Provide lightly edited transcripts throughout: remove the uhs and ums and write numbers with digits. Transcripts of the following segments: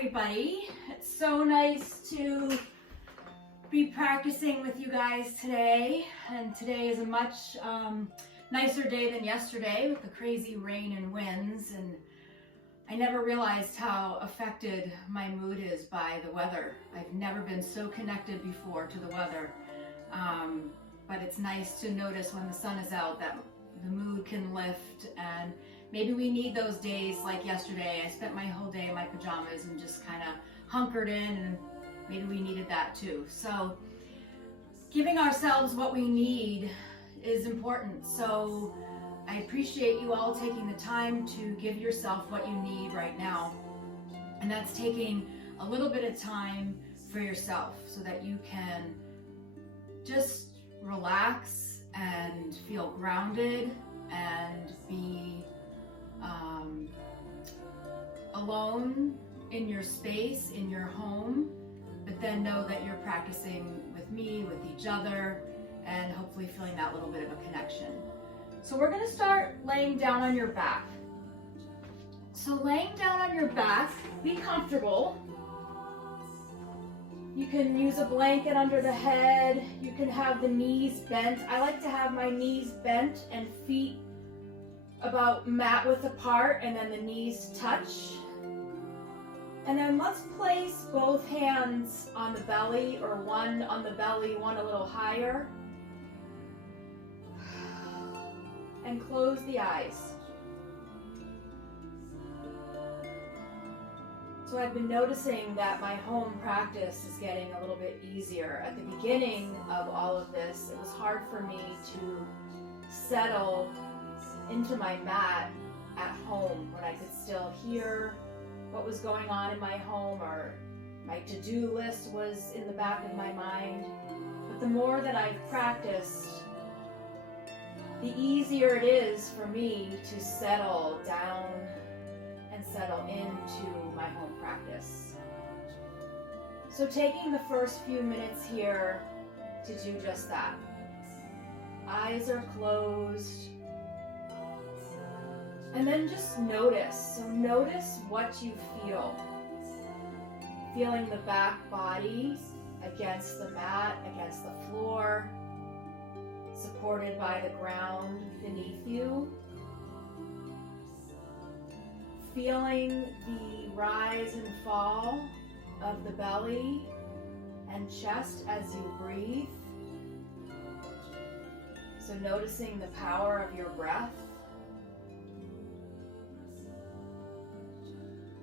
everybody. It's so nice to be practicing with you guys today. And today is a much nicer day than yesterday with the crazy rain and winds. And I never realized how affected my mood is by the weather. I've never been so connected before to the weather. But it's nice to notice when the sun is out that the mood can lift, and maybe we need those days like yesterday. I spent my whole day in my pajamas and just kind of hunkered in, and maybe we needed that too. So giving ourselves what we need is important. So I appreciate you all taking the time to give yourself what you need right now. And that's taking a little bit of time for yourself so that you can just relax and feel grounded and be alone in your space, in your home, but then know that you're practicing with me, with each other, and hopefully feeling that little bit of a connection. So we're going to start laying down on your back. So laying down on your back, be comfortable. You can use a blanket under the head. You can have the knees bent. I like to have my knees bent and feet about mat width apart, and then the knees touch. And then let's place both hands on the belly, or one on the belly, one a little higher. And close the eyes. So I've been noticing that my home practice is getting a little bit easier. At the beginning of all of this, it was hard for me to settle into my mat at home when I could still hear what was going on in my home, or my to-do list was in the back of my mind. But the more that I've practiced, the easier it is for me to settle down and settle into my home practice. So taking the first few minutes here to do just that. Eyes are closed. And then just notice. So notice what you feel. Feeling the back body against the mat, against the floor, supported by the ground beneath you. Feeling the rise and fall of the belly and chest as you breathe. So noticing the power of your breath.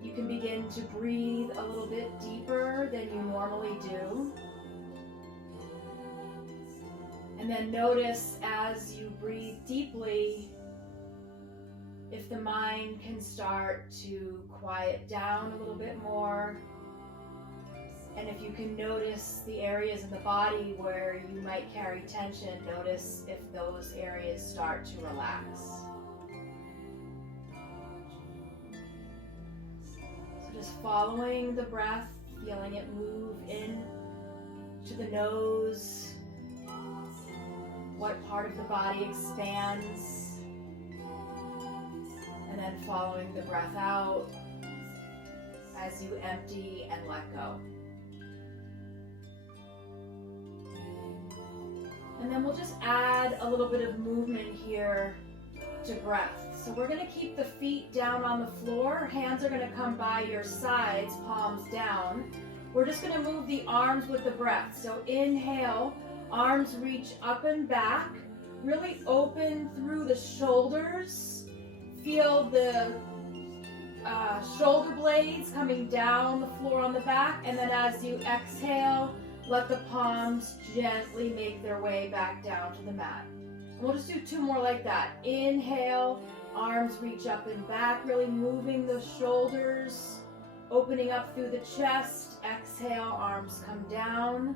You can begin to breathe a little bit deeper than you normally do. And then notice as you breathe deeply, if the mind can start to quiet down a little bit more. And if you can notice the areas in the body where you might carry tension, notice if those areas start to relax. Just following the breath, feeling it move in to the nose, what part of the body expands, and then following the breath out as you empty and let go. And then we'll just add a little bit of movement here to breath. So we're going to keep the feet down on the floor. Hands are going to come by your sides, palms down. We're just going to move the arms with the breath. So inhale, arms reach up and back. Really open through the shoulders. Feel the shoulder blades coming down the floor on the back. And then as you exhale, let the palms gently make their way back down to the mat. We'll just do two more like that. Inhale, arms reach up and back, really moving the shoulders, opening up through the chest. Exhale, arms come down.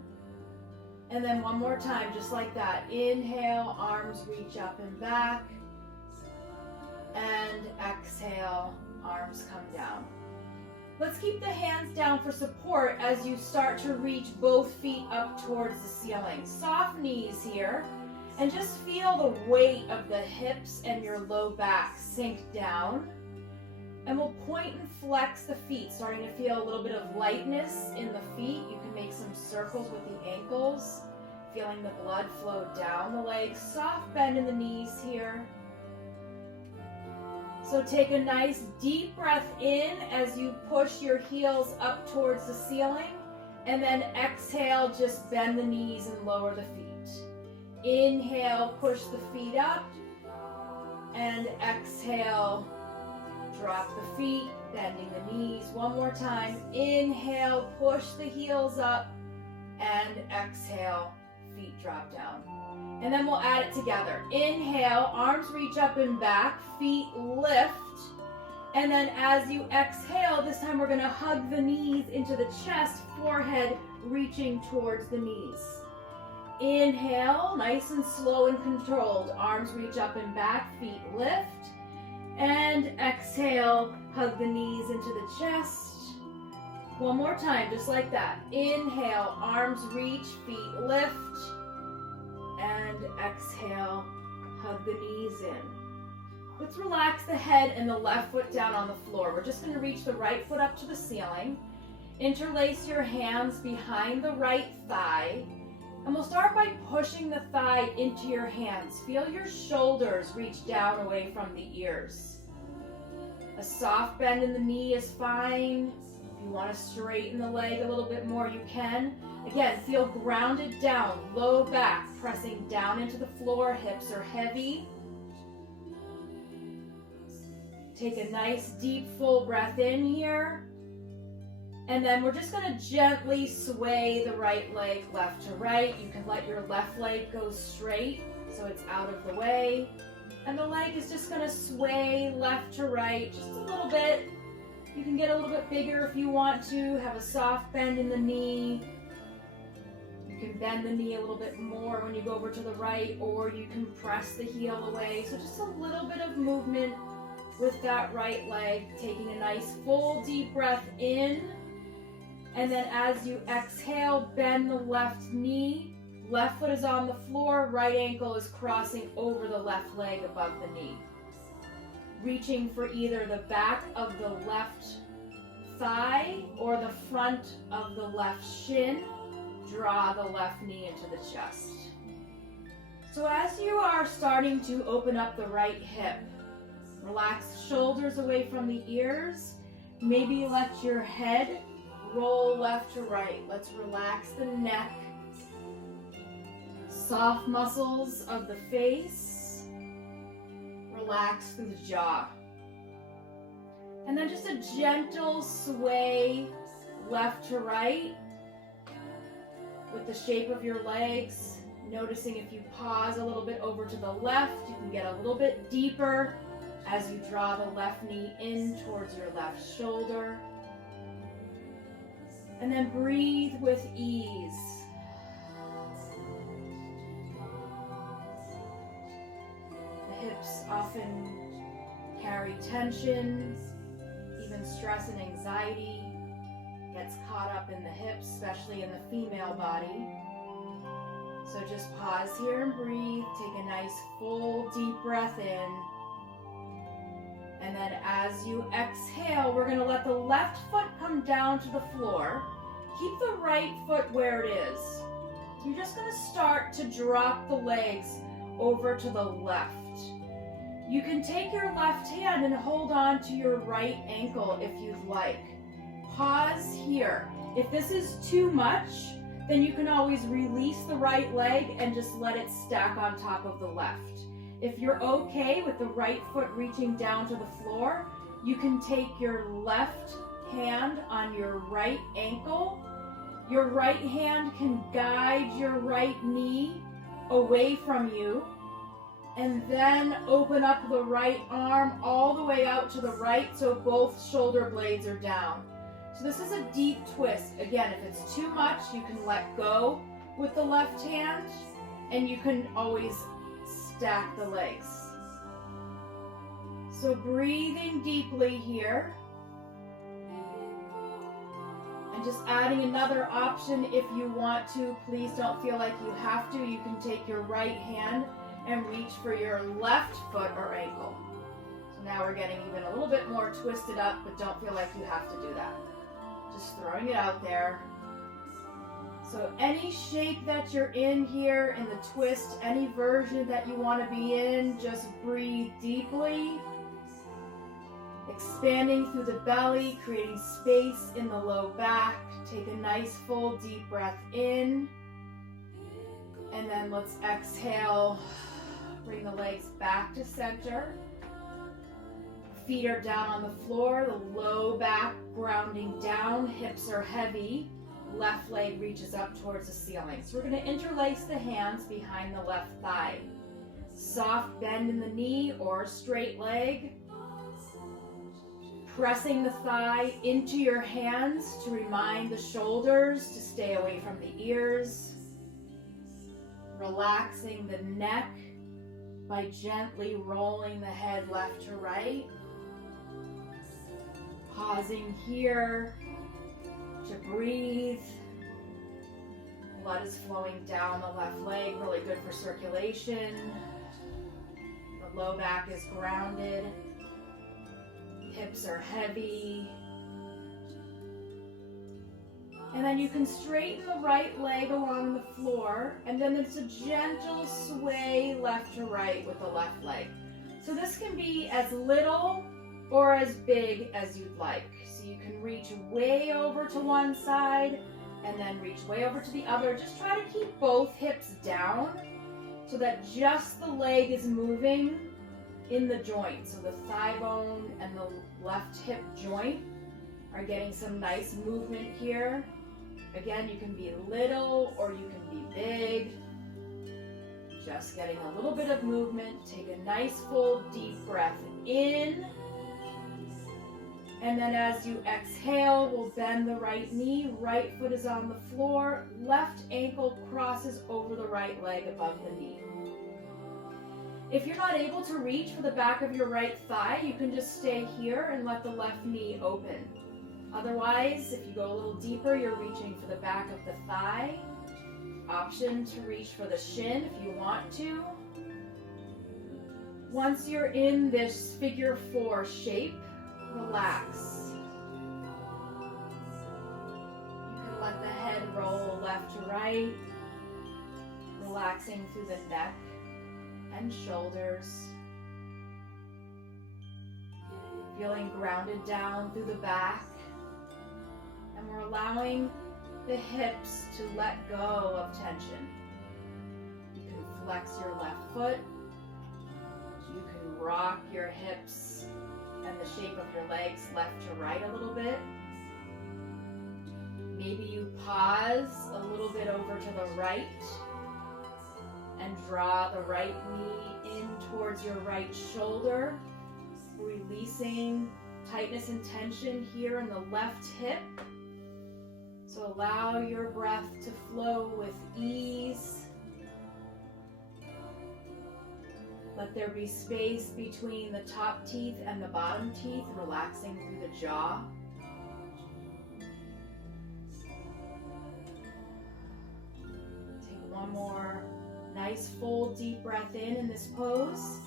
And then one more time, just like that. Inhale, arms reach up and back. And exhale, arms come down. Let's keep the hands down for support as you start to reach both feet up towards the ceiling. Soft knees here. And just feel the weight of the hips and your low back sink down. And we'll point and flex the feet, starting to feel a little bit of lightness in the feet. You can make some circles with the ankles, feeling the blood flow down the legs. Soft bend in the knees here. So take a nice deep breath in as you push your heels up towards the ceiling. And then exhale, just bend the knees and lower the feet. Inhale, push the feet up. And exhale, drop the feet, bending the knees. One more time. Inhale, push the heels up. And exhale, feet drop down. And then we'll add it together. Inhale, arms reach up and back, feet lift. And then as you exhale, this time we're gonna hug the knees into the chest, forehead reaching towards the knees. Inhale, nice and slow and controlled. Arms reach up and back, feet lift. And exhale, hug the knees into the chest. One more time, just like that. Inhale, arms reach, feet lift. And exhale, hug the knees in. Let's relax the head and the left foot down on the floor. We're just going to reach the right foot up to the ceiling. Interlace your hands behind the right thigh. And we'll start by pushing the thigh into your hands. Feel your shoulders reach down away from the ears. A soft bend in the knee is fine. If you want to straighten the leg a little bit more, you can. Again, feel grounded down, low back, pressing down into the floor, hips are heavy. Take a nice deep full breath in here. And then we're just going to gently sway the right leg left to right. You can let your left leg go straight so it's out of the way. And the leg is just going to sway left to right just a little bit. You can get a little bit bigger if you want to. Have a soft bend in the knee. You can bend the knee a little bit more when you go over to the right, or you can press the heel away. So just a little bit of movement with that right leg. Taking a nice full deep breath in. And then as you exhale, bend the left knee. Left foot is on the floor, right ankle is crossing over the left leg above the knee. Reaching for either the back of the left thigh or the front of the left shin. Draw the left knee into the chest. So as you are starting to open up the right hip, relax shoulders away from the ears. Maybe let your head roll left to right. Let's relax the neck. Soft muscles of the face. Relax through the jaw. And then just a gentle sway left to right with the shape of your legs. Noticing if you pause a little bit over to the left, you can get a little bit deeper as you draw the left knee in towards your left shoulder. And then breathe with ease. The hips often carry tension, even stress and anxiety gets caught up in the hips, especially in the female body. So just pause here and breathe. Take a nice full deep breath in. And then as you exhale, we're going to let the left foot come down to the floor. Keep the right foot where it is. You're just going to start to drop the legs over to the left. You can take your left hand and hold on to your right ankle if you'd like. Pause here. If this is too much, then you can always release the right leg and just let it stack on top of the left. If you're okay with the right foot reaching down to the floor, you can take your left hand on your right ankle. Your right hand can guide your right knee away from you, and then open up the right arm all the way out to the right so both shoulder blades are down. So this is a deep twist. Again, if it's too much, you can let go with the left hand, and you can always stack the legs. So breathing deeply here. And just adding another option if you want to. Please don't feel like you have to. You can take your right hand and reach for your left foot or ankle. So Now we're getting even a little bit more twisted up, but don't feel like you have to do that. Just throwing it out there. So any shape that you're in here in the twist, any version that you want to be in, just breathe deeply. Expanding through the belly, creating space in the low back. Take a nice full deep breath in. And then let's exhale. Bring the legs back to center. Feet are down on the floor, the low back grounding down, hips are heavy. Left leg reaches up towards the ceiling. So we're going to interlace the hands behind the left thigh. Soft bend in the knee or straight leg. Pressing the thigh into your hands to remind the shoulders to stay away from the ears. Relaxing the neck by gently rolling the head left to right. Pausing here to breathe. Blood is flowing down the left leg, really good for circulation. The low back is grounded. Hips are heavy. And then you can straighten the right leg along the floor, and then it's a gentle sway left to right with the left leg. So this can be as little or as big as you'd like. So you can reach way over to one side and then reach way over to the other. Just try to keep both hips down so that just the leg is moving in the joint. So the thigh bone and the left hip joint are getting some nice movement here. Again, you can be little or you can be big. Just getting a little bit of movement. Take a nice full deep breath in. And then as you exhale, we'll bend the right knee. Right foot is on the floor. Left ankle crosses over the right leg above the knee. If you're not able to reach for the back of your right thigh, you can just stay here and let the left knee open. Otherwise, if you go a little deeper, you're reaching for the back of the thigh. Option to reach for the shin if you want to. Once you're in this figure 4 shape, relax. You can let the head roll left to right, relaxing through the neck and shoulders. Feeling grounded down through the back. And we're allowing the hips to let go of tension. You can flex your left foot. You can rock your hips and the shape of your legs left to right a little bit. Maybe you pause a little bit over to the right and draw the right knee in towards your right shoulder, releasing tightness and tension here in the left hip. So allow your breath to flow with ease. Let there be space between the top teeth and the bottom teeth, relaxing through the jaw. Take one more nice full deep breath in this pose.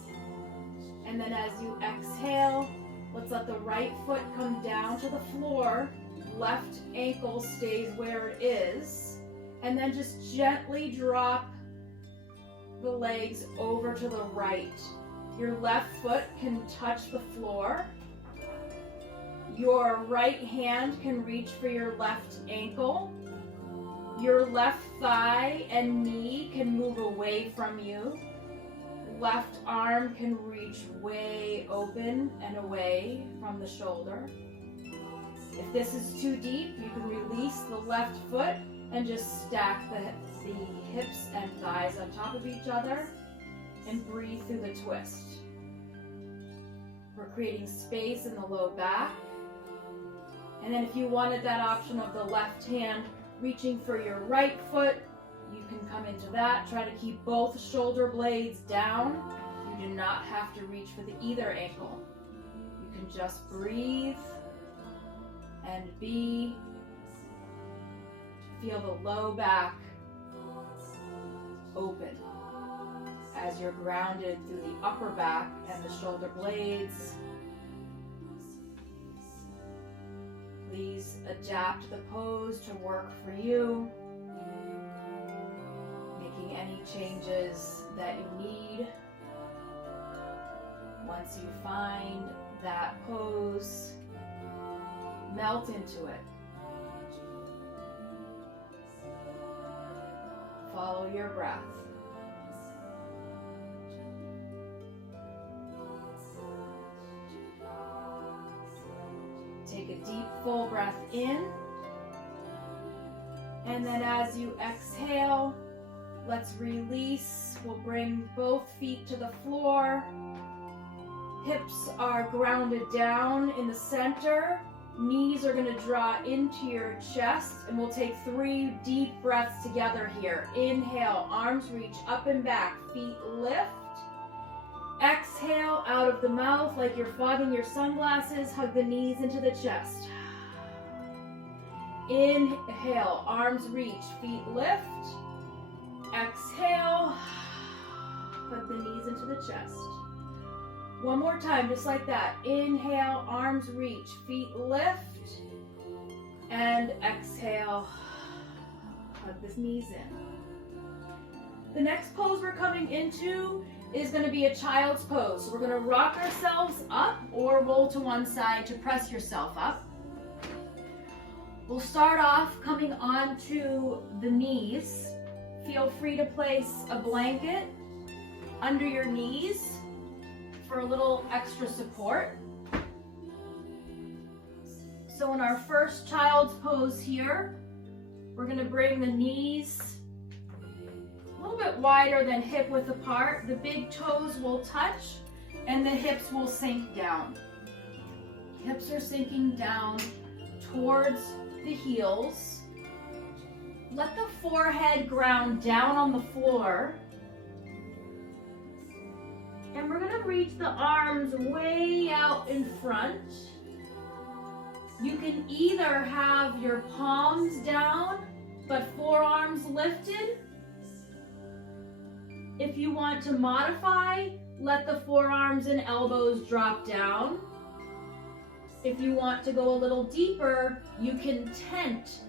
And then as you exhale, let's let the right foot come down to the floor. Left ankle stays where it is. And then just gently drop the legs over to the right. Your left foot can touch the floor. Your right hand can reach for your left ankle. Your left thigh and knee can move away from you. Left arm can reach way open and away from the shoulder. If this is too deep, you can release the left foot and just stack the hips and thighs on top of each other and breathe through the twist. We're creating space in the low back. And then if you wanted that option of the left hand reaching for your right foot, you can come into that. Try to keep both shoulder blades down. You do not have to reach for either ankle. You can just breathe and be. Feel the low back open. as you're grounded through the upper back and the shoulder blades. Please adapt the pose to work for you, making any changes that you need. Once you find that pose, melt into it. Follow your breath. Take a deep, full breath in. And then as you exhale, let's release. We'll bring both feet to the floor. Hips are grounded down in the center. Knees are going to draw into your chest, and we'll take 3 deep breaths together here. Inhale, arms reach up and back, feet lift. Exhale out of the mouth like you're fogging your sunglasses, hug the knees into the chest. Inhale, arms reach, feet lift. Exhale, hug the knees into the chest. One more time, just like that. Inhale, arms reach, feet lift. And exhale, hug the knees in. The next pose we're coming into is going to be a child's pose. So we're going to rock ourselves up or roll to one side to press yourself up. We'll start off coming onto the knees. Feel free to place a blanket under your knees for a little extra support. So in our first child's pose here, we're going to bring the knees a little bit wider than hip width apart. The big toes will touch and the hips will sink down. Hips are sinking down towards the heels. Let the forehead ground down on the floor. And we're going to reach the arms way out in front. You can either have your palms down, but forearms lifted. If you want to modify, let the forearms and elbows drop down. If you want to go a little deeper, you can tent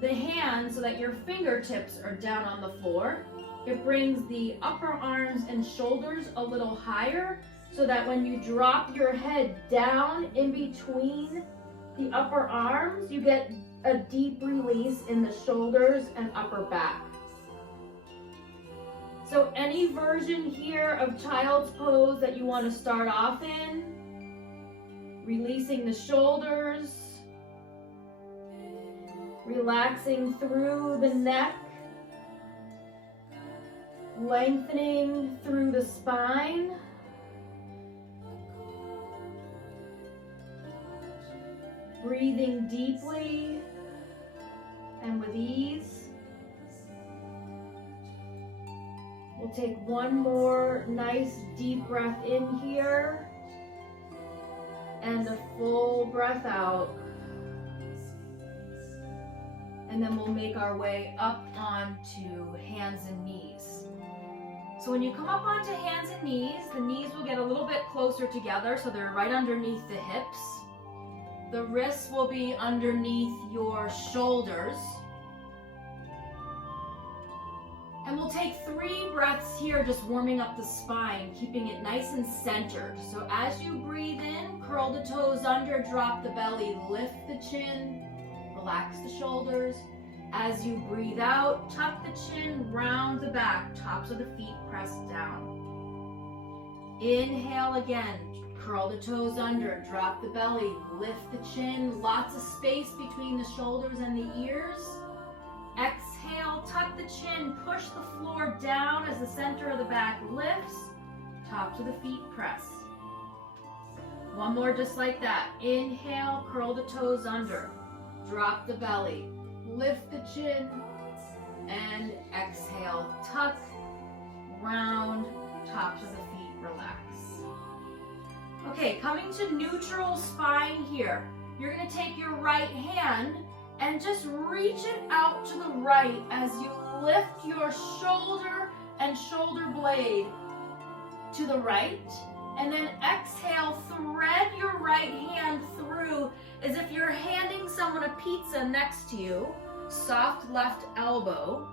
the hands so that your fingertips are down on the floor. It brings the upper arms and shoulders a little higher so that when you drop your head down in between the upper arms, you get a deep release in the shoulders and upper back. So any version here of child's pose that you want to start off in, releasing the shoulders, relaxing through the neck, lengthening through the spine. Breathing deeply and with ease. We'll take one more nice deep breath in here and a full breath out. And then we'll make our way up onto hands and knees. So when you come up onto hands and knees, the knees will get a little bit closer together so they're right underneath the hips. The wrists will be underneath your shoulders. And we'll take 3 breaths here, just warming up the spine, keeping it nice and centered. So as you breathe in, curl the toes under, drop the belly, lift the chin, relax the shoulders. As you breathe out, tuck the chin, round the back, tops of the feet pressed down. Inhale again, curl the toes under, drop the belly, lift the chin, lots of space between the shoulders and the ears. Exhale, tuck the chin, push the floor down as the center of the back lifts, tops of the feet press. One more just like that. Inhale, curl the toes under, drop the belly, lift the chin, and exhale, tuck, round, tops of the feet relax. Okay, coming to neutral spine here. You're going to take your right hand and just reach it out to the right as you lift your shoulder and shoulder blade to the right. And then exhale, thread your right hand through as if you're handing someone a pizza next to you. Soft left elbow.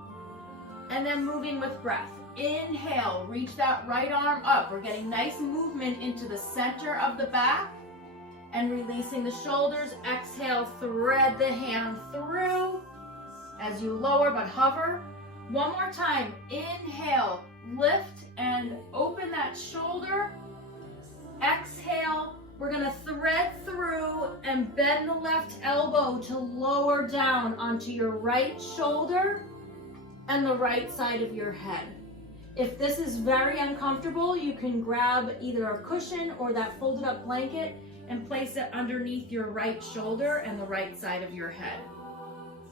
And then moving with breath. Inhale, reach that right arm up. We're getting nice movement into the center of the back and releasing the shoulders. Exhale, thread the hand through as you lower but hover. One more time. Inhale, lift and open that shoulder. Exhale, we're gonna thread through and bend the left elbow to lower down onto your right shoulder and the right side of your head. If this is very uncomfortable, you can grab either a cushion or that folded up blanket and place it underneath your right shoulder and the right side of your head.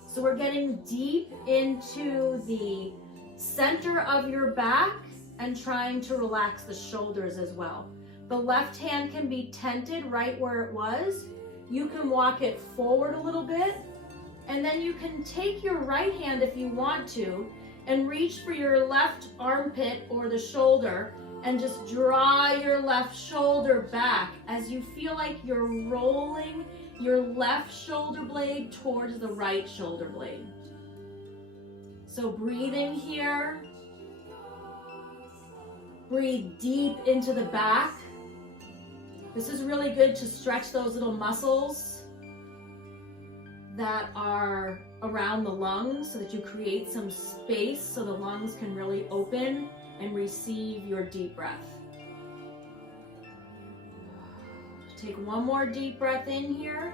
So we're getting deep into the center of your back and trying to relax the shoulders as well. The left hand can be tented right where it was. You can walk it forward a little bit, and then you can take your right hand if you want to and reach for your left armpit or the shoulder and just draw your left shoulder back as you feel like you're rolling your left shoulder blade towards the right shoulder blade. So breathing here. Breathe deep into the back. This is really good to stretch those little muscles that are around the lungs so that you create some space so the lungs can really open and receive your deep breath. Take one more deep breath in here.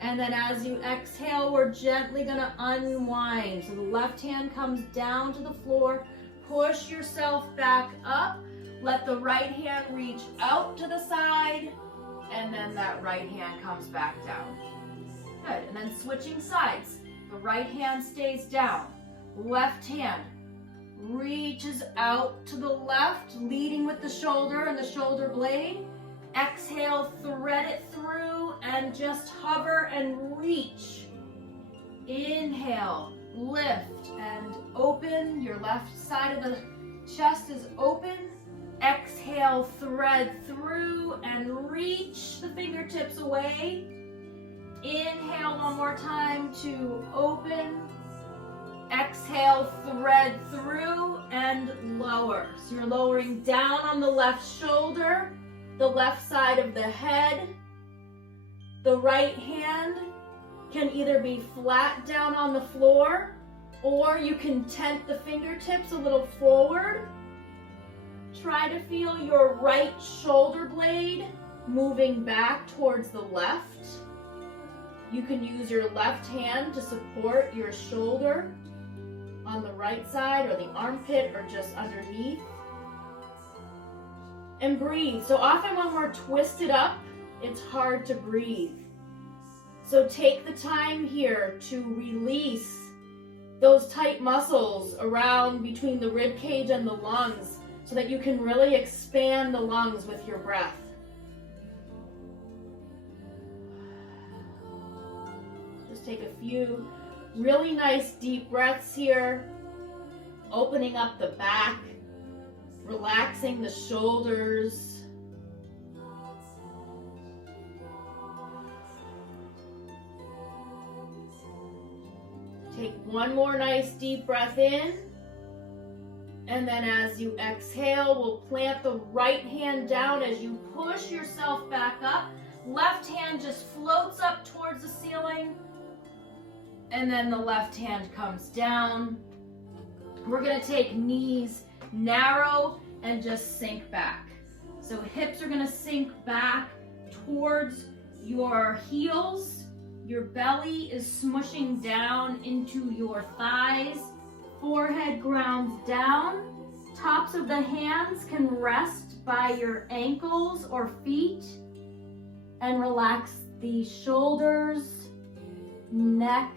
And then as you exhale, we're gently gonna unwind. So the left hand comes down to the floor. Push yourself back up. Let the right hand reach out to the side. And then that right hand comes back down. Good, and then switching sides. The right hand stays down. Left hand reaches out to the left, leading with the shoulder and the shoulder blade. Exhale, thread it through and just hover and reach. Inhale, lift and open. Your left side of the chest is open. Exhale, thread through and reach the fingertips away. Inhale one more time to open. Exhale, thread through and lower. So you're lowering down on the left shoulder, the left side of the head. The right hand can either be flat down on the floor or you can tent the fingertips a little forward. Try to feel your right shoulder blade moving back towards the left. You can use your left hand to support your shoulder on the right side or the armpit or just underneath. And breathe. So often when we're twisted up, it's hard to breathe. So take the time here to release those tight muscles around between the rib cage and the lungs so that you can really expand the lungs with your breath. Just take a few really nice deep breaths here, opening up the back, relaxing the shoulders. Take one more nice deep breath in. And then as you exhale, we'll plant the right hand down as you push yourself back up. Left hand just floats up towards the ceiling. And then the left hand comes down. We're gonna take knees narrow and just sink back. So hips are gonna sink back towards your heels. Your belly is smushing down into your thighs. Forehead grounds down. Tops of the hands can rest by your ankles or feet. And relax the shoulders, neck,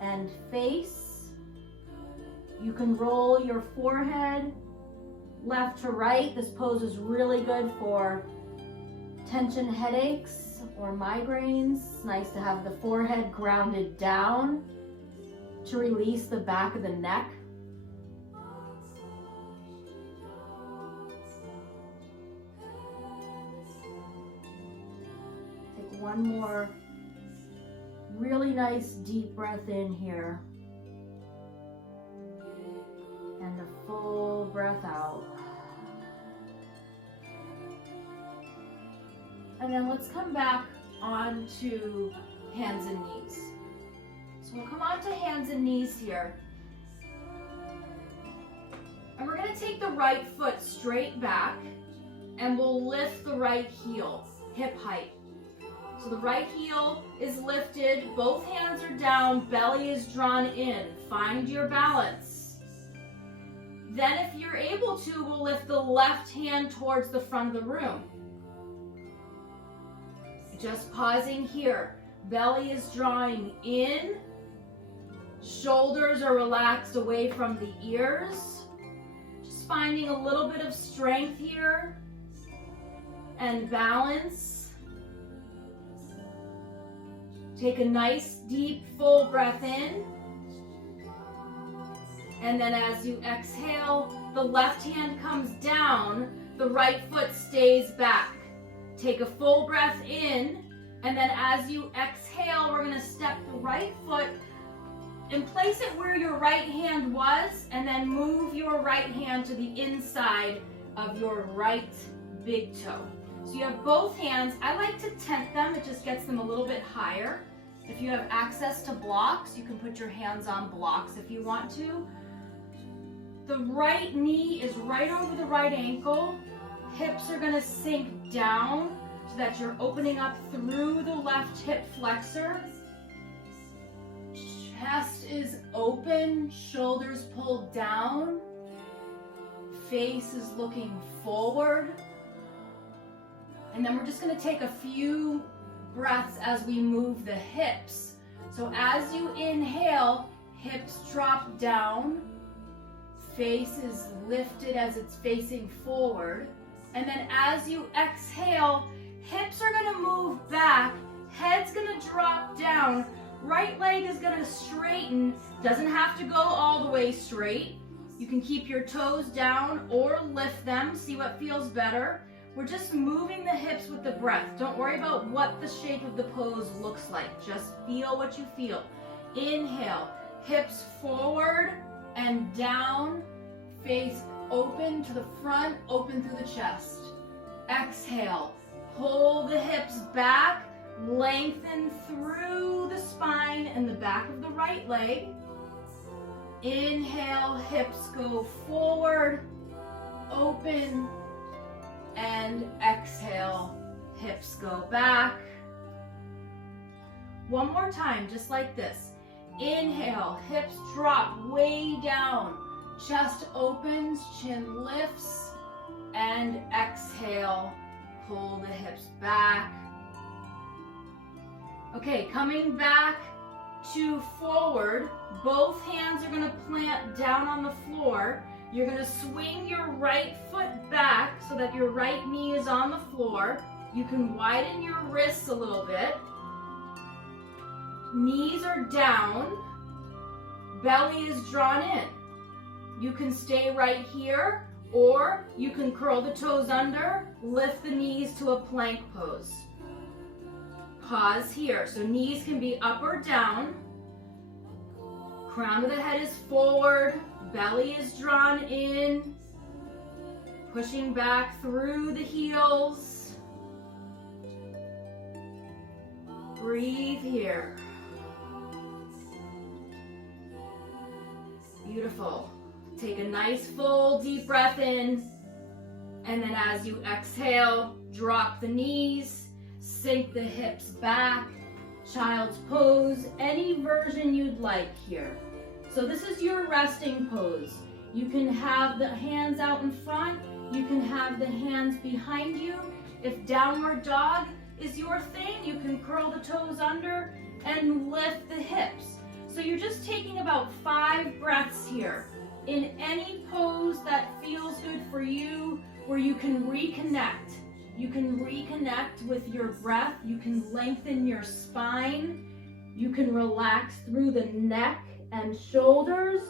and face. You can roll your forehead left to right. This pose is really good for tension headaches or migraines. It's nice to have the forehead grounded down to release the back of the neck. one more really nice deep breath in here. And a full breath out. And then let's come back onto hands and knees. So we'll come on to hands and knees here. And we're going to take the right foot straight back and we'll lift the right heel, hip height. So the right heel is lifted, both hands are down, belly is drawn in. Find your balance. Then if you're able to, we'll lift the left hand towards the front of the room. Just pausing here. Belly is drawing in. Shoulders are relaxed away from the ears. Just finding a little bit of strength here and balance. Take a nice deep full breath in. And then as you exhale, the left hand comes down, the right foot stays back. Take a full breath in, and then as you exhale, we're gonna step the right foot and place it where your right hand was, and then move your right hand to the inside of your right big toe. So you have both hands. I like to tent them, it just gets them a little bit higher. If you have access to blocks, you can put your hands on blocks if you want to. The right knee is right over the right ankle. Hips are gonna sink down so that you're opening up through the left hip flexor. Chest is open, shoulders pulled down. Face is looking forward. And then we're just gonna take a few breaths as we move the hips. So as you inhale, hips drop down, face is lifted as it's facing forward. And then as you exhale, hips are gonna move back, head's gonna drop down, right leg is gonna straighten, doesn't have to go all the way straight. You can keep your toes down or lift them, see what feels better. We're just moving the hips with the breath. Don't worry about what the shape of the pose looks like. Just feel what you feel. Inhale, hips forward and down, face open to the front, open through the chest. Exhale, pull the hips back, lengthen through the spine and the back of the right leg. Inhale, hips go forward, open, and exhale, hips go back. One more time, just like this. Inhale, hips drop way down, chest opens, chin lifts, and exhale, pull the hips back. Okay, coming back to forward, both hands are gonna plant down on the floor. You're gonna swing your right foot back so that your right knee is on the floor. You can widen your wrists a little bit. Knees are down, belly is drawn in. You can stay right here, or you can curl the toes under, lift the knees to a plank pose. Pause here, so knees can be up or down. Crown of the head is forward, belly is drawn in, pushing back through the heels. Breathe here. Beautiful. Take a nice full deep breath in, and then as you exhale, drop the knees, sink the hips back, child's pose, any version you'd like here. So this is your resting pose. You can have the hands out in front, you can have the hands behind you. If downward dog is your thing, you can curl the toes under and lift the hips. So you're just taking about 5 breaths here in any pose that feels good for you, where you can reconnect. You can reconnect with your breath. You can lengthen your spine. You can relax through the neck and shoulders.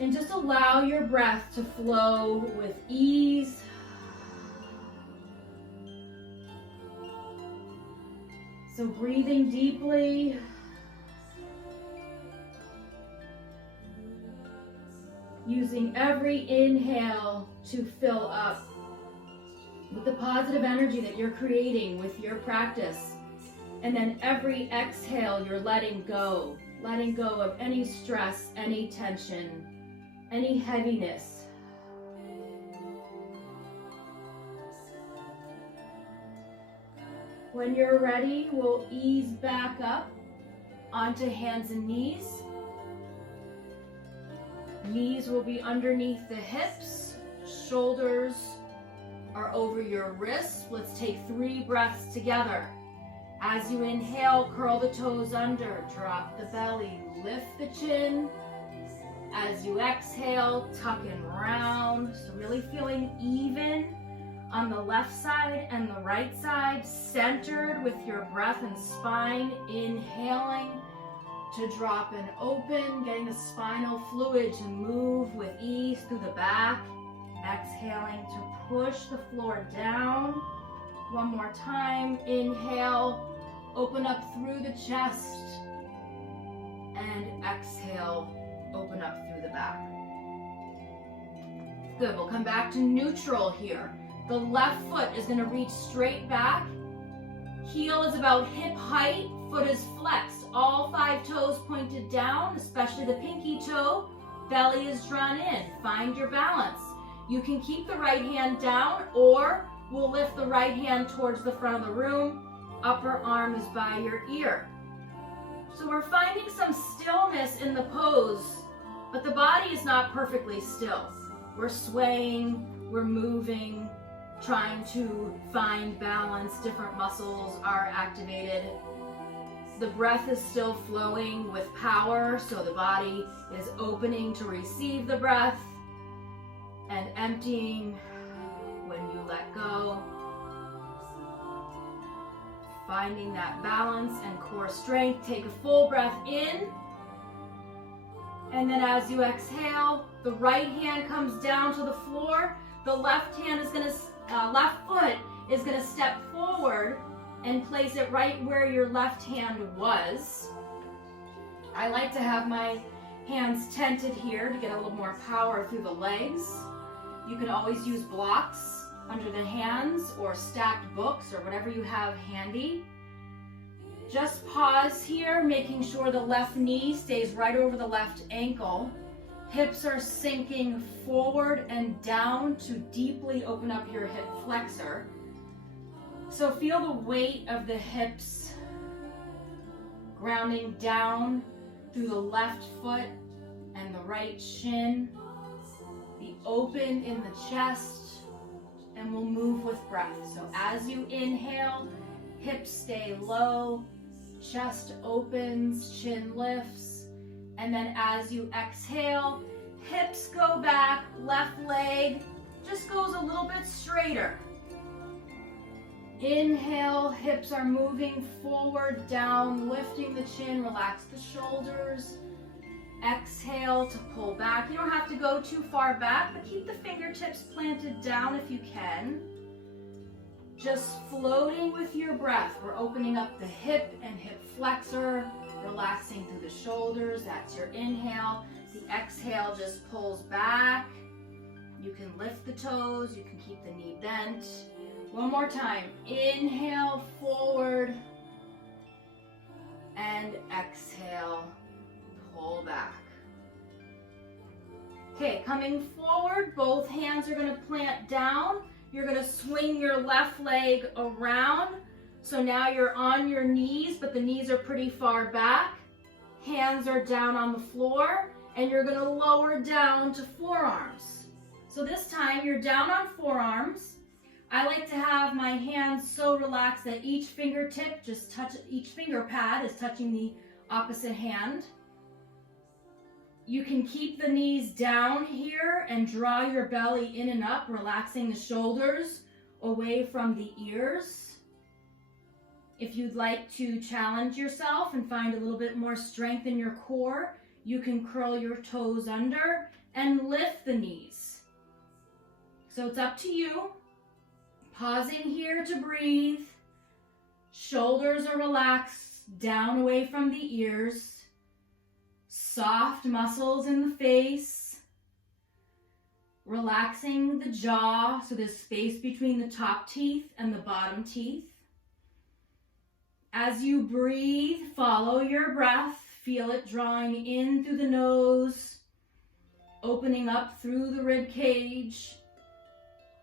And just allow your breath to flow with ease. So breathing deeply. Using every inhale to fill up with the positive energy that you're creating with your practice. And then every exhale, you're letting go of any stress, any tension, any heaviness. When you're ready, we'll ease back up onto hands and knees. Knees will be underneath the hips, shoulders are over your wrists. Let's take 3 breaths together. As you inhale, curl the toes under, drop the belly, lift the chin. As you exhale, tuck and round. So really feeling even on the left side and the right side, centered with your breath and spine. Inhaling to drop and open, getting the spinal fluid to move with ease through the back. Exhaling to push the floor down. One more time. Inhale, open up through the chest. And exhale, open up through the back. Good, we'll come back to neutral here. The left foot is going to reach straight back. Heel is about hip height, foot is flexed. All 5 toes pointed down, especially the pinky toe. Belly is drawn in. Find your balance. You can keep the right hand down, or we'll lift the right hand towards the front of the room. Upper arm is by your ear. So we're finding some stillness in the pose, but the body is not perfectly still. We're swaying, we're moving, trying to find balance. Different muscles are activated. The breath is still flowing with power, so the body is opening to receive the breath and emptying when you let go. Finding that balance and core strength. Take a full breath in. And then as you exhale, the right hand comes down to the floor. The left hand is left foot is gonna step forward and place it right where your left hand was. I like to have my hands tented here to get a little more power through the legs. You can always use blocks under the hands or stacked books or whatever you have handy. Just pause here, making sure the left knee stays right over the left ankle. Hips are sinking forward and down to deeply open up your hip flexor. So feel the weight of the hips grounding down through the left foot and the right shin. Be open in the chest, and we'll move with breath. So as you inhale, hips stay low, chest opens, chin lifts, and then as you exhale, hips go back, left leg just goes a little bit straighter. Inhale, hips are moving forward, down, lifting the chin, relax the shoulders. Exhale to pull back. You don't have to go too far back, but keep the fingertips planted down if you can. Just floating with your breath. We're opening up the hip and hip flexor, relaxing through the shoulders. That's your inhale. The exhale just pulls back. You can lift the toes. You can keep the knee bent. One more time. Inhale, forward. And exhale, pull back. Okay, coming forward, both hands are going to plant down. You're going to swing your left leg around. So now you're on your knees, but the knees are pretty far back. Hands are down on the floor, and you're going to lower down to forearms. So this time you're down on forearms. I like to have my hands so relaxed that each fingertip each finger pad is touching the opposite hand. You can keep the knees down here and draw your belly in and up, relaxing the shoulders away from the ears. If you'd like to challenge yourself and find a little bit more strength in your core, you can curl your toes under and lift the knees. So it's up to you. Pausing here to breathe. Shoulders are relaxed down away from the ears. Soft muscles in the face. Relaxing the jaw, so there's space between the top teeth and the bottom teeth. As you breathe, follow your breath. Feel it drawing in through the nose, opening up through the rib cage.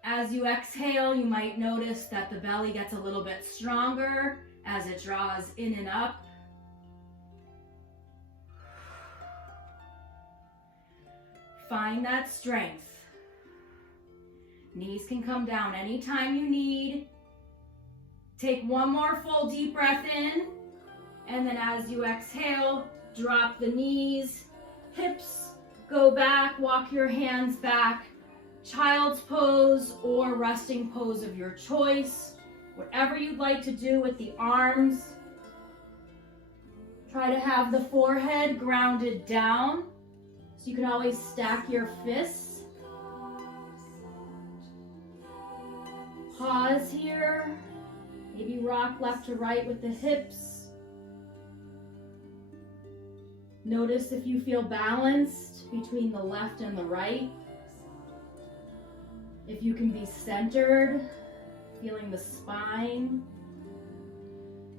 As you exhale, you might notice that the belly gets a little bit stronger as it draws in and up. Find that strength. Knees can come down anytime you need. Take one more full deep breath in, and then as you exhale, drop the knees, hips go back, walk your hands back. Child's pose or resting pose of your choice. Whatever you'd like to do with the arms. Try to have the forehead grounded down, so you can always stack your fists. Pause here. Maybe rock left to right with the hips. Notice if you feel balanced between the left and the right. If you can be centered, feeling the spine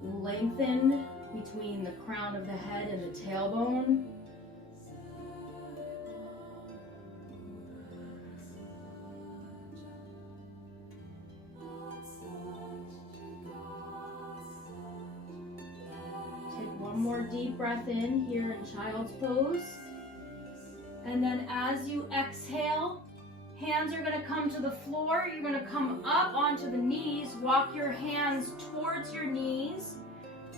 lengthen between the crown of the head and the tailbone. One more deep breath in here in child's pose. And then as you exhale, hands are going to come to the floor. You're going to come up onto the knees. Walk your hands towards your knees.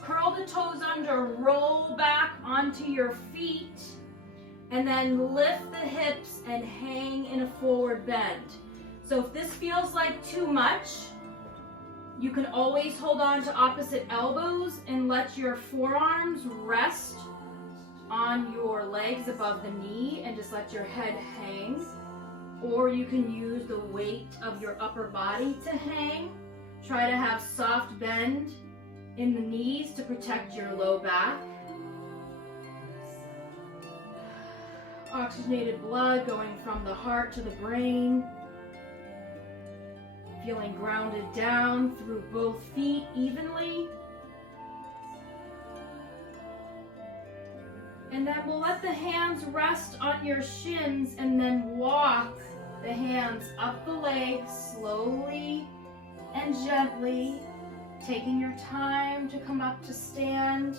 Curl the toes under, roll back onto your feet. And then lift the hips and hang in a forward bend. So if this feels like too much, you can always hold on to opposite elbows and let your forearms rest on your legs above the knee and just let your head hang. Or you can use the weight of your upper body to hang. Try to have soft bend in the knees to protect your low back. Oxygenated blood going from the heart to the brain. Feeling grounded down through both feet evenly. And then we'll let the hands rest on your shins and then walk the hands up the legs slowly and gently, taking your time to come up to stand.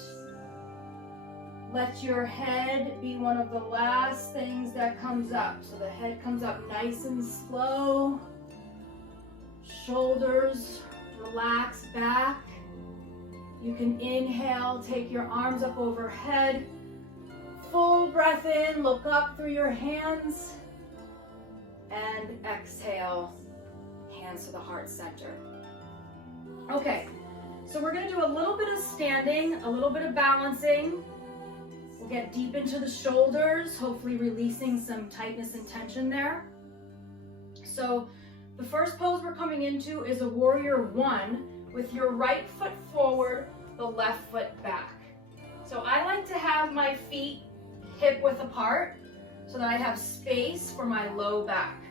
Let your head be one of the last things that comes up. So the head comes up nice and slow. Shoulders relax back. You can inhale, take your arms up overhead. Full breath in, look up through your hands. And exhale, hands to the heart center. Okay, so we're gonna do a little bit of standing, a little bit of balancing. We'll get deep into the shoulders, hopefully releasing some tightness and tension there. So the first pose we're coming into is a warrior one with your right foot forward, the left foot back. So I like to have my feet hip width apart so that I have space for my low back.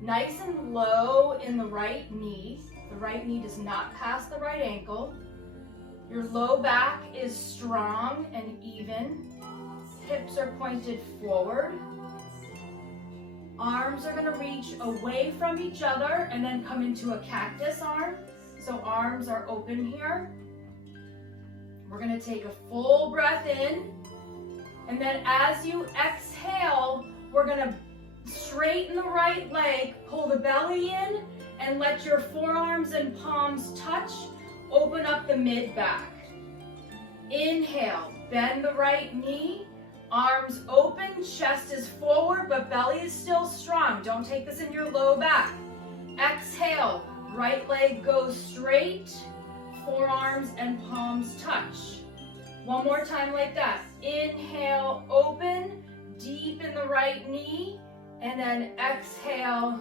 Nice and low in the right knee. The right knee does not pass the right ankle. Your low back is strong and even. Hips are pointed forward. Arms are going to reach away from each other and then come into a cactus arm. So arms are open here. We're going to take a full breath in. And then as you exhale, we're going to straighten the right leg, pull the belly in, and let your forearms and palms touch. Open up the mid-back. Inhale, bend the right knee. Arms open, chest is forward, but belly is still strong. Don't take this in your low back. Exhale, right leg goes straight, forearms and palms touch. One more time like that. Inhale, open, deep in the right knee, and then exhale,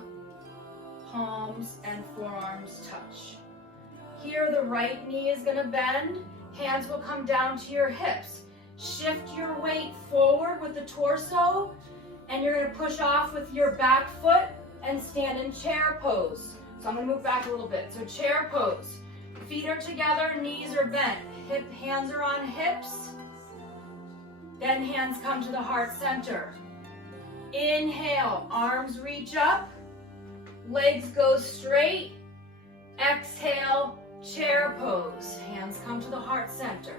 palms and forearms touch. Here, the right knee is gonna bend. Hands will come down to your hips. Shift your weight forward with the torso, and you're gonna push off with your back foot and stand in chair pose. So I'm gonna move back a little bit. So chair pose. Feet are together, knees are bent. Hands are on hips. Then hands come to the heart center. Inhale, arms reach up. Legs go straight. Exhale, chair pose. Hands come to the heart center.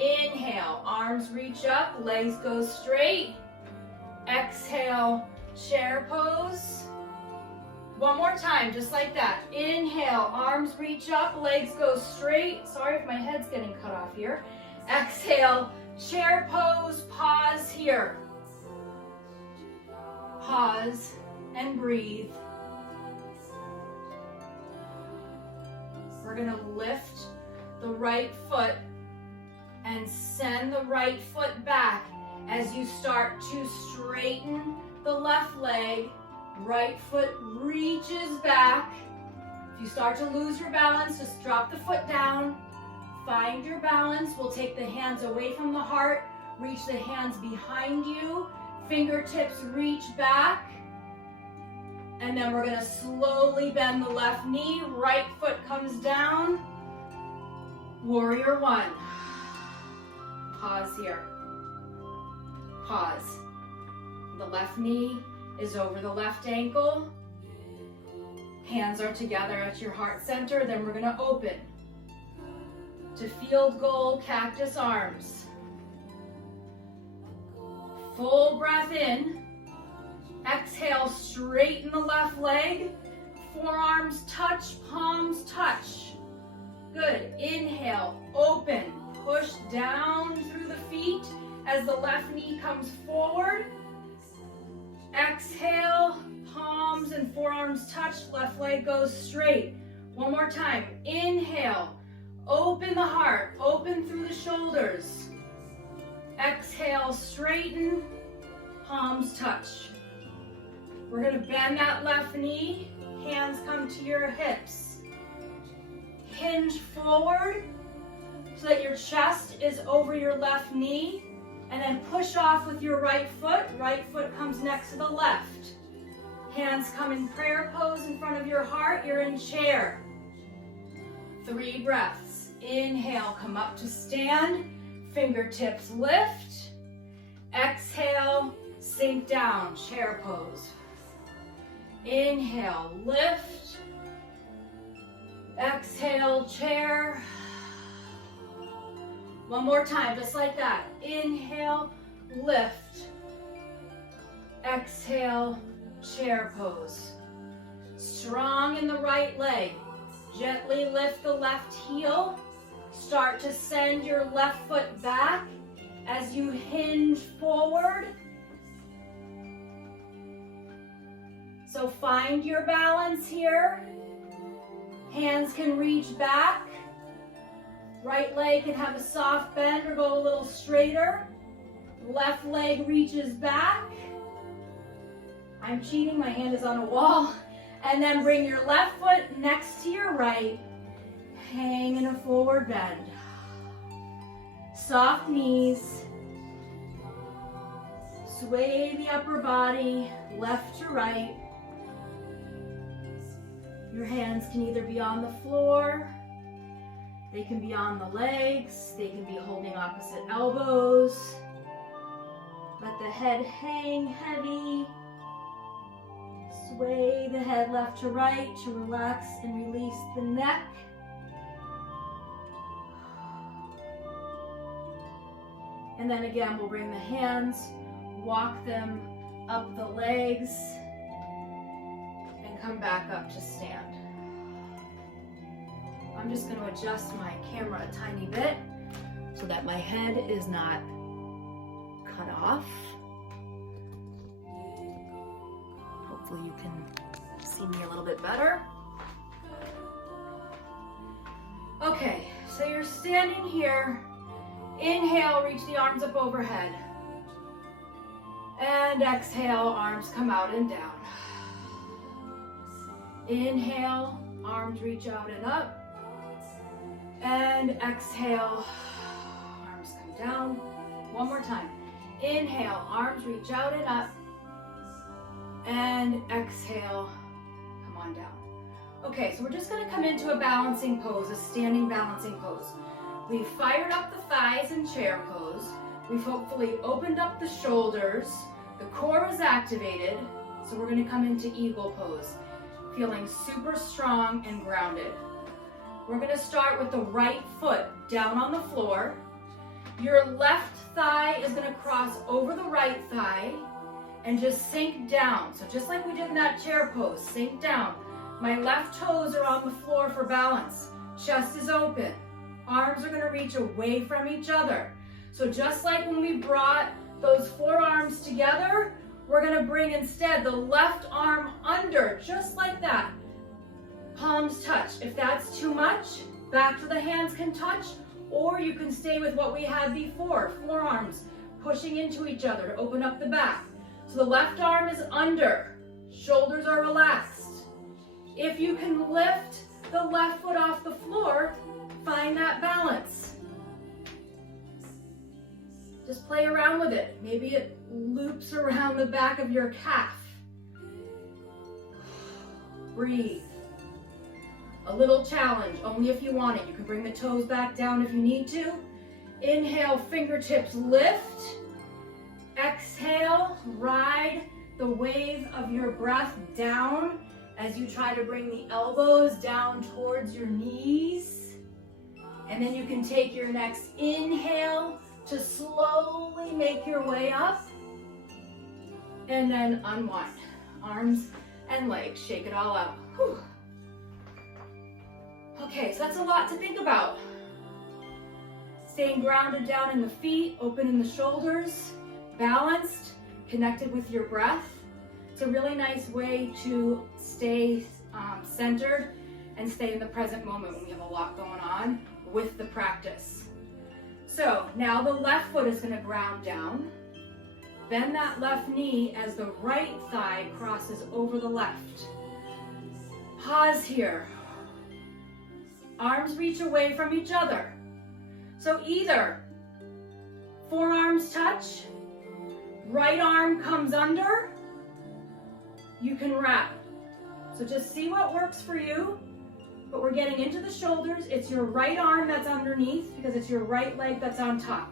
Inhale, arms reach up, legs go straight. Exhale, chair pose. One more time, just like that. Inhale, arms reach up, legs go straight. Sorry if my head's getting cut off here. Exhale, chair pose, pause here. Pause and breathe. We're gonna lift the right foot and send the right foot back as you start to straighten the left leg. Right foot reaches back. If you start to lose your balance, just drop the foot down. Find your balance. We'll take the hands away from the heart. Reach the hands behind you. Fingertips reach back. And then we're gonna slowly bend the left knee. Right foot comes down. Warrior one. Pause here. Pause. The left knee is over the left ankle. Hands are together at your heart center. Then we're gonna open to field goal cactus arms. Full breath in. Exhale, straighten the left leg. Forearms touch, palms touch. Good. Inhale, open. Push down through the feet as the left knee comes forward. Exhale, palms and forearms touch, left leg goes straight. One more time. Inhale, open the heart, open through the shoulders. Exhale, straighten, palms touch. We're gonna bend that left knee, hands come to your hips. Hinge forward so that your chest is over your left knee, and then push off with your right foot. Right foot comes next to the left. Hands come in prayer pose in front of your heart. You're in chair. 3 breaths. Inhale, come up to stand. Fingertips lift. Exhale, sink down, chair pose. Inhale, lift. Exhale, chair. One more time, just like that. Inhale, lift. Exhale, chair pose. Strong in the right leg. Gently lift the left heel. Start to send your left foot back as you hinge forward. So find your balance here. Hands can reach back. Right leg can have a soft bend or go a little straighter. Left leg reaches back. I'm cheating, my hand is on a wall. And then bring your left foot next to your right. Hang in a forward bend. Soft knees. Sway the upper body left to right. Your hands can either be on the floor, they can be on the legs, they can be holding opposite elbows. Let the head hang heavy. Sway the head left to right to relax and release the neck. And then again, we'll bring the hands, walk them up the legs, and come back up to stand. I'm just going to adjust my camera a tiny bit so that my head is not cut off. Hopefully you can see me a little bit better. Okay, so you're standing here. Inhale, reach the arms up overhead. And exhale, arms come out and down. Inhale, arms reach out and up. And exhale, arms come down. One more time. Inhale, arms reach out and up. And exhale, come on down. Okay, so we're just gonna come into a balancing pose, a standing balancing pose. We've fired up the thighs in chair pose. We've hopefully opened up the shoulders. The core is activated. So we're gonna come into eagle pose, feeling super strong and grounded. We're gonna start with the right foot down on the floor. Your left thigh is gonna cross over the right thigh and just sink down. So just like we did in that chair pose, sink down. My left toes are on the floor for balance. Chest is open. Arms are gonna reach away from each other. So just like when we brought those forearms together, we're gonna bring instead the left arm under, just like that. Palms touch. If that's too much, back to the hands can touch, or you can stay with what we had before, forearms pushing into each other to open up the back. So the left arm is under, shoulders are relaxed. If you can lift the left foot off the floor, find that balance. Just play around with it. Maybe it loops around the back of your calf. Breathe. A little challenge, only if you want it. You can bring the toes back down if you need to. Inhale, fingertips lift. Exhale, ride the wave of your breath down as you try to bring the elbows down towards your knees. And then you can take your next inhale to slowly make your way up. And then unwind. Arms and legs, shake it all out. Whew. Okay, so that's a lot to think about. Staying grounded down in the feet, open in the shoulders, balanced, connected with your breath. It's a really nice way to stay centered and stay in the present moment when we have a lot going on with the practice. So now the left foot is going to ground down. Bend that left knee as the right thigh crosses over the left. Pause here. Arms reach away from each other. So either forearms touch, right arm comes under, you can wrap. So just see what works for you. But we're getting into the shoulders. It's your right arm that's underneath because it's your right leg that's on top.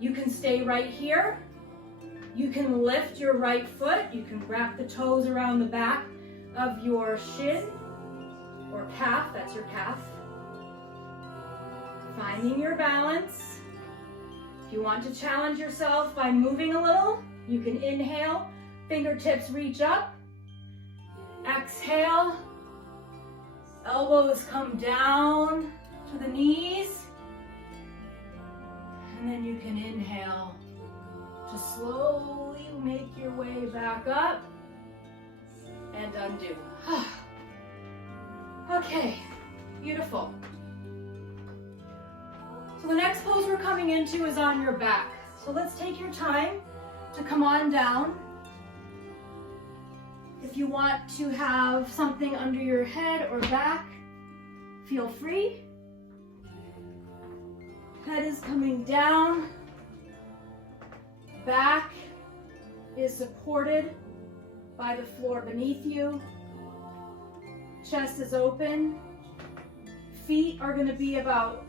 You can stay right here. You can lift your right foot. You can wrap the toes around the back of your shin or calf. That's your calf. Finding your balance. If you want to challenge yourself by moving a little, you can inhale, fingertips reach up. Exhale. Elbows come down to the knees. And then you can inhale to slowly make your way back up and undo. Okay, beautiful. So the next pose we're coming into is on your back. So let's take your time to come on down. If you want to have something under your head or back, feel free. Head is coming down. Back is supported by the floor beneath you. Chest is open. Feet are going to be about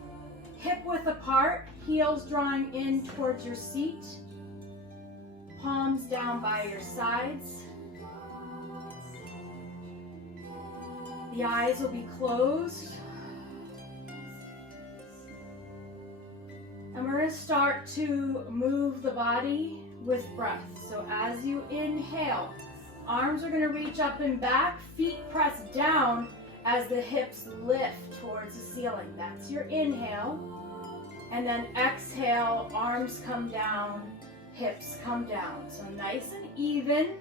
hip width apart, heels drawing in towards your seat. Palms down by your sides. The eyes will be closed. And we're going to start to move the body with breath. So as you inhale, arms are going to reach up and back, feet press down as the hips lift towards the ceiling. That's your inhale. And then exhale, arms come down, hips come down. So nice and even.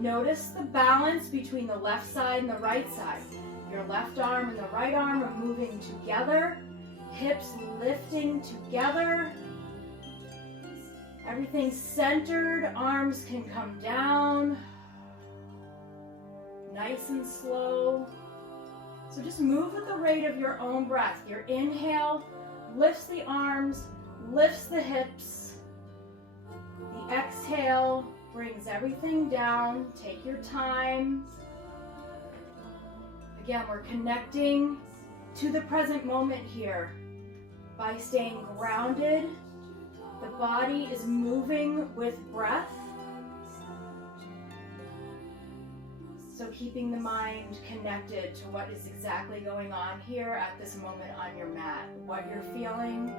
Notice the balance between the left side and the right side. Your left arm and the right arm are moving together. Hips lifting together. Everything centered. Arms can come down. Nice and slow. So just move at the rate of your own breath. Your inhale lifts the arms, lifts the hips. The exhale brings everything down. Take your time. Again, we're connecting to the present moment here by staying grounded. The body is moving with breath. So keeping the mind connected to what is exactly going on here at this moment on your mat, what you're feeling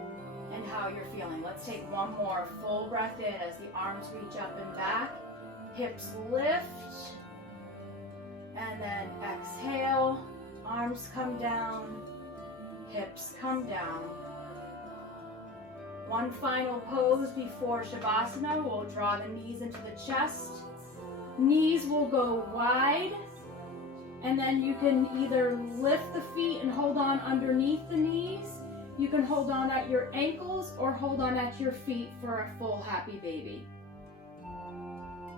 and how you're feeling. Let's take one more full breath in as the arms reach up and back, hips lift, and then exhale, arms come down, hips come down. One final pose before Shavasana. We'll draw the knees into the chest. Knees will go wide, and then you can either lift the feet and hold on underneath the knees. You can hold on at your ankles or hold on at your feet for a full happy baby.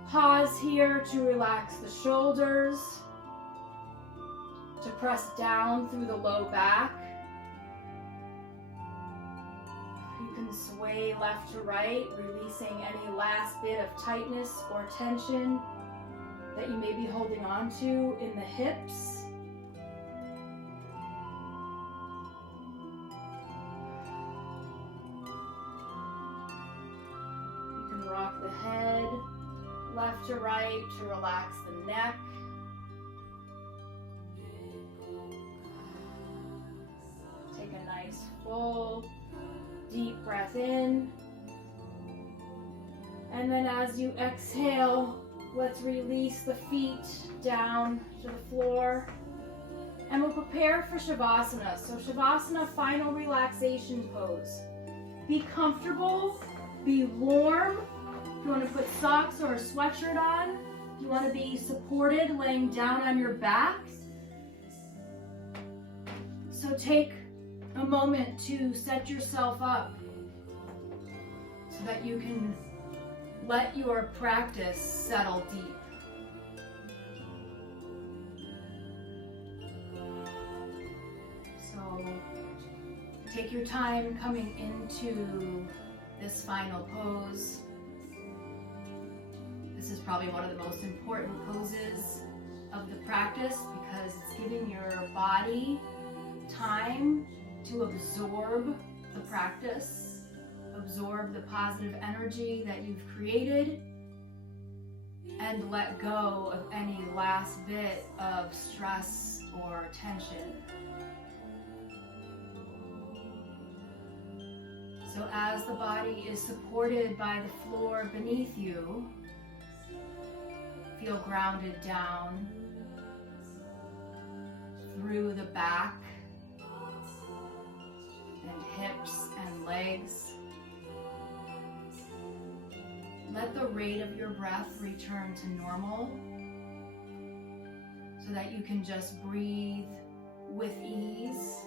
Pause here to relax the shoulders, to press down through the low back. You can sway left to right, releasing any last bit of tightness or tension that you may be holding on to in the hips. You can rock the head left to right to relax the neck. Take a nice full deep breath in. And then as you exhale, let's release the feet down to the floor. And we'll prepare for Shavasana. So Shavasana, final relaxation pose. Be comfortable, be warm. If you want to put socks or a sweatshirt on, if you want to be supported laying down on your back. So take a moment to set yourself up so that you can let your practice settle deep. So take your time coming into this final pose. This is probably one of the most important poses of the practice because it's giving your body time to absorb the practice, absorb the positive energy that you've created, and let go of any last bit of stress or tension. So as the body is supported by the floor beneath you, feel grounded down through the back and hips and legs. Let the rate of your breath return to normal so that you can just breathe with ease.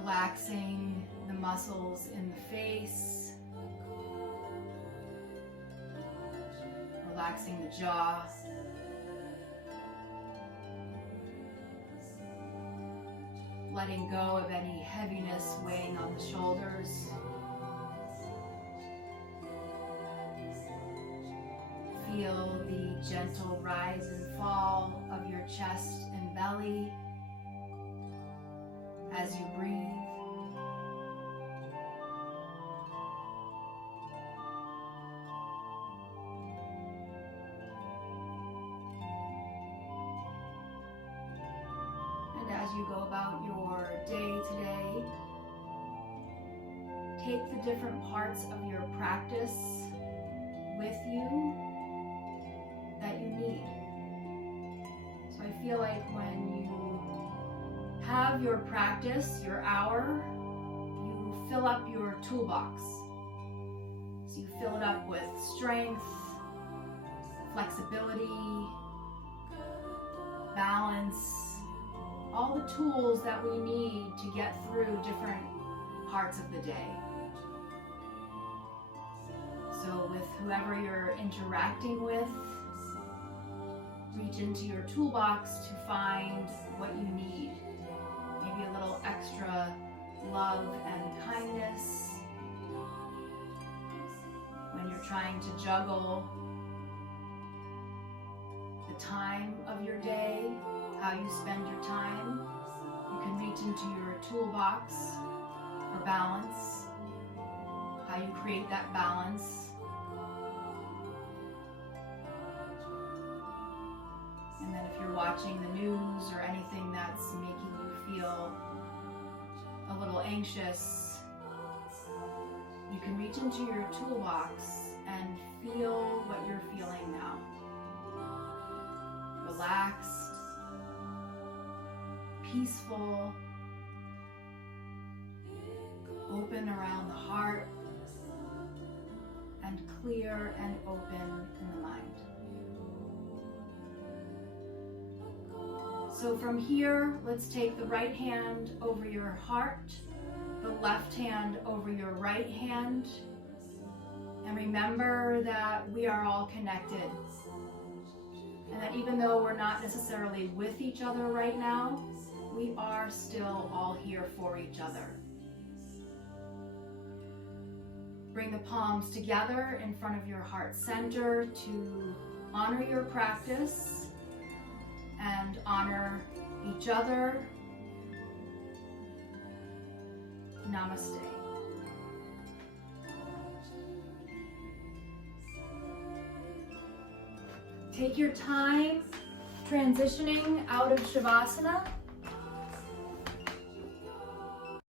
Relaxing the muscles in the face, relaxing the jaw, letting go of any heaviness weighing on the shoulders. Feel the gentle rise and fall of your chest and belly as you breathe. And as you go about your day today, take the different parts of your practice with you that you need. So I feel like when you have your practice, your hour, you fill up your toolbox. So you fill it up with strength, flexibility, balance, all the tools that we need to get through different parts of the day. So with whoever you're interacting with, reach into your toolbox to find what you need. Maybe a little extra love and kindness when you're trying to juggle the time of your day, how you spend your time. You can reach into your toolbox for balance, how you create that balance. And then if you're watching the news or anything that's making you feel a little anxious, you can reach into your toolbox and feel what you're feeling now. Relaxed, peaceful, open around the heart, and clear and open in the mind. So from here, let's take the right hand over your heart, the left hand over your right hand, and remember that we are all connected. And that even though we're not necessarily with each other right now, we are still all here for each other. Bring the palms together in front of your heart center to honor your practice and honor each other. Namaste. Take your time transitioning out of Shavasana.